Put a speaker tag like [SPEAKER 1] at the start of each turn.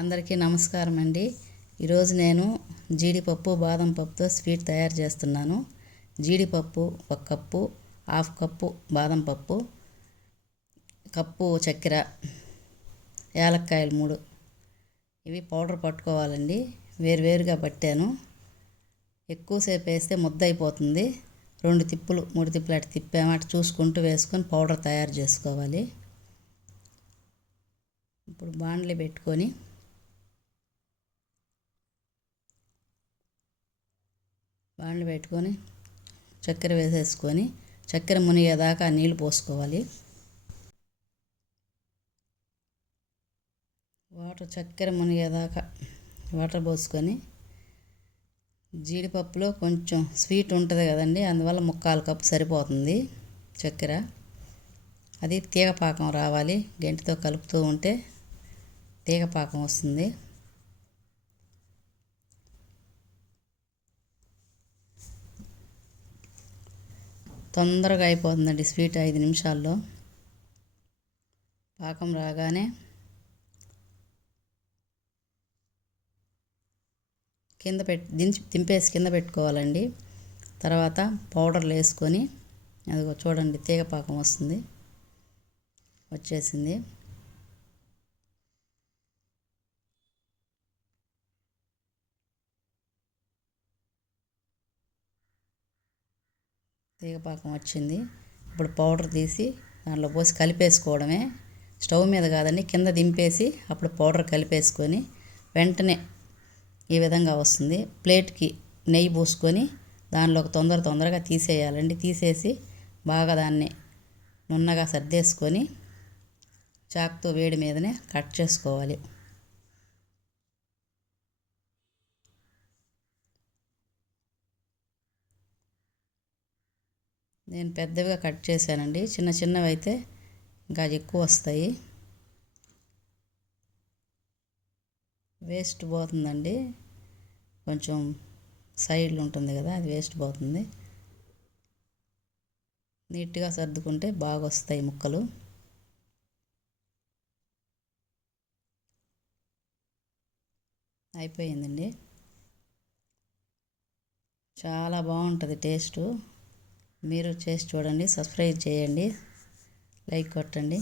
[SPEAKER 1] అందరికీ నమస్కారం అండి. ఈరోజు నేను జీడిపప్పు బాదం పప్పుతో స్వీట్ తయారు చేస్తున్నాను. జీడిపప్పు ఒక కప్పు హాఫ్ కప్పు బాదం పప్పు కప్పు చక్కెర యాలక్కాయలు మూడు. ఇవి పౌడర్ పట్టుకోవాలండి. వేరువేరుగా పట్టాను. ఎక్కువసేపు వేస్తే ముద్ద అయిపోతుంది రెండు తిప్పులు మూడు తిప్పులు అటు తిప్పాము. అటు చూసుకుంటూ వేసుకొని పౌడర్ తయారు చేసుకోవాలి. ఇప్పుడు బాండ్లు పెట్టుకొని బాండ్లు పెట్టుకొని చక్కెర వేసేసుకొని చక్కెర మునిగేదాకా నీళ్ళు పోసుకోవాలి. వాటర్ చక్కెర మునిగేదాకా వాటర్ పోసుకొని జీడిపప్పులో కొంచెం స్వీట్ ఉంటుంది కదండి అందువల్ల ముక్కాలు కప్పు సరిపోతుంది చక్కెర. అది తీగపాకం రావాలి గంటితో కలుపుతూ ఉంటే తీగపాకం వస్తుంది. తొందరగా అయిపోతుందండి స్వీట్ ఐదు నిమిషాల్లో. పాకం రాగానే కింద పెట్టి దించి దింపేసి కింద పెట్టుకోవాలండి. తర్వాత పౌడర్లు వేసుకొని అదిగో చూడండి తీగ పాకం వస్తుంది. వచ్చేసింది. తీగపాకం వచ్చింది. ఇప్పుడు పౌడర్ తీసి దాంట్లో పోసి కలిపేసుకోవడమే. స్టవ్ మీద కాదండి కింద దింపేసి అప్పుడు పౌడర్ కలిపేసుకొని వెంటనే ఈ విధంగా వస్తుంది. ప్లేట్కి నెయ్యి పోసుకొని దానిలోకి తొందర తొందరగా తీసేయాలండి. తీసేసి బాగా దాన్ని నున్నగా సర్దేసుకొని చాక్తో వేడి మీదనే కట్ చేసుకోవాలి. నేను పెద్దవిగా కట్ చేశానండి. చిన్న చిన్నవి అయితే ఇంకా ఎక్కువ వస్తాయి. వేస్ట్ పోతుందండి. కొంచెం సైడ్లు ఉంటుంది కదా అది వేస్ట్ పోతుంది. నీట్గా సర్దుకుంటే బాగా వస్తాయి ముక్కలు. అయిపోయిందండి. చాలా బాగుంటుంది టేస్టు. మీరు చేసి చూడండి సబ్స్క్రైబ్ చేయండి లైక్ కొట్టండి.